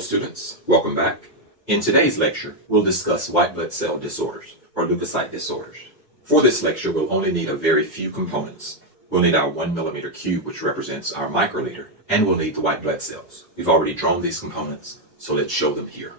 students, welcome back. In today's lecture, we'll discuss white blood cell disorders, or leukocyte disorders. For this lecture, we'll only need a very few components. We'll need our 1 millimeter cube, which represents our microliter, and we'll need the white blood cells. We've already drawn these components, so let's show them here.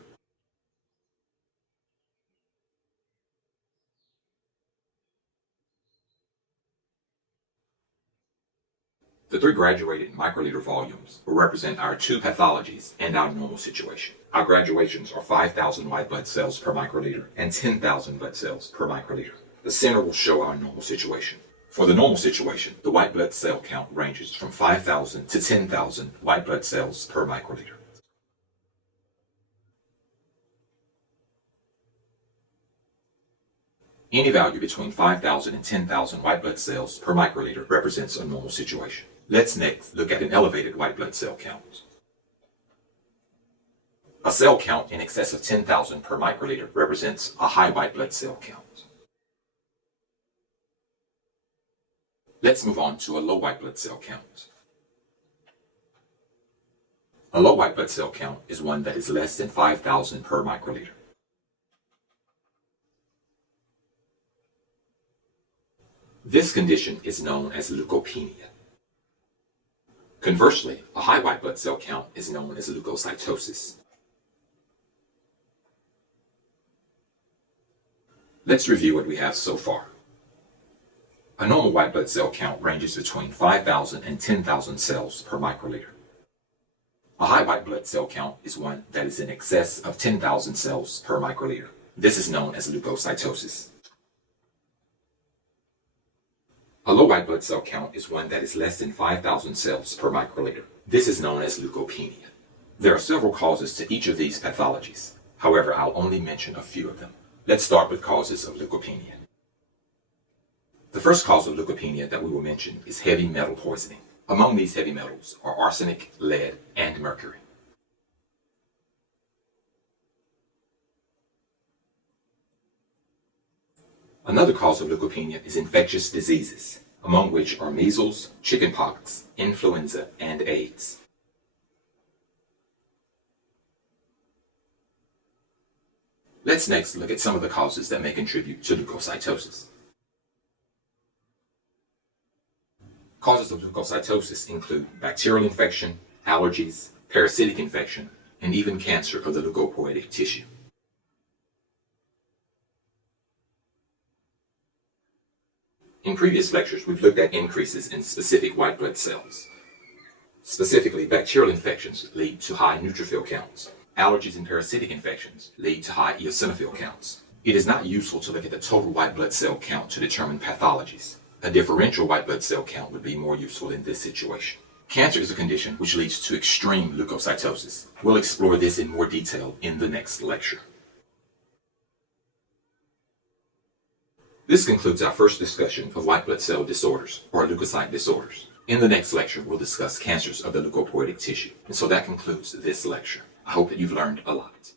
The three graduated microliter volumes will represent our two pathologies and our normal situation. Our graduations are 5,000 white blood cells per microliter and 10,000 blood cells per microliter. The center will show our normal situation. For the normal situation, the white blood cell count ranges from 5,000 to 10,000 white blood cells per microliter. Any value between 5,000 and 10,000 white blood cells per microliter represents a normal situation. Let's next look at an elevated white blood cell count. A cell count in excess of 10,000 per microliter represents a high white blood cell count. Let's move on to a low white blood cell count. A low white blood cell count is one that is less than 5,000 per microliter. This condition is known as leukopenia. Conversely, a high white blood cell count is known as leukocytosis. Let's review what we have so far. A normal white blood cell count ranges between 5,000 and 10,000 cells per microliter. A high white blood cell count is one that is in excess of 10,000 cells per microliter. This is known as leukocytosis. A low white blood cell count is one that is less than 5,000 cells per microliter. This is known as leukopenia. There are several causes to each of these pathologies. However, I'll only mention a few of them. Let's start with causes of leukopenia. The first cause of leukopenia that we will mention is heavy metal poisoning. Among these heavy metals are arsenic, lead, and mercury. Another cause of leukopenia is infectious diseases, among which are measles, chickenpox, influenza, and AIDS. Let's next look at some of the causes that may contribute to leukocytosis. Causes of leukocytosis include bacterial infection, allergies, parasitic infection, and even cancer of the leukopoietic tissue. In previous lectures, we've looked at increases in specific white blood cells. Specifically, bacterial infections lead to high neutrophil counts. Allergies and parasitic infections lead to high eosinophil counts. It is not useful to look at the total white blood cell count to determine pathologies. A differential white blood cell count would be more useful in this situation. Cancer is a condition which leads to extreme leukocytosis. We'll explore this in more detail in the next lecture. This concludes our first discussion of white blood cell disorders, or leukocyte disorders. In the next lecture, we'll discuss cancers of the leukopoietic tissue. And so that concludes this lecture. I hope that you've learned a lot.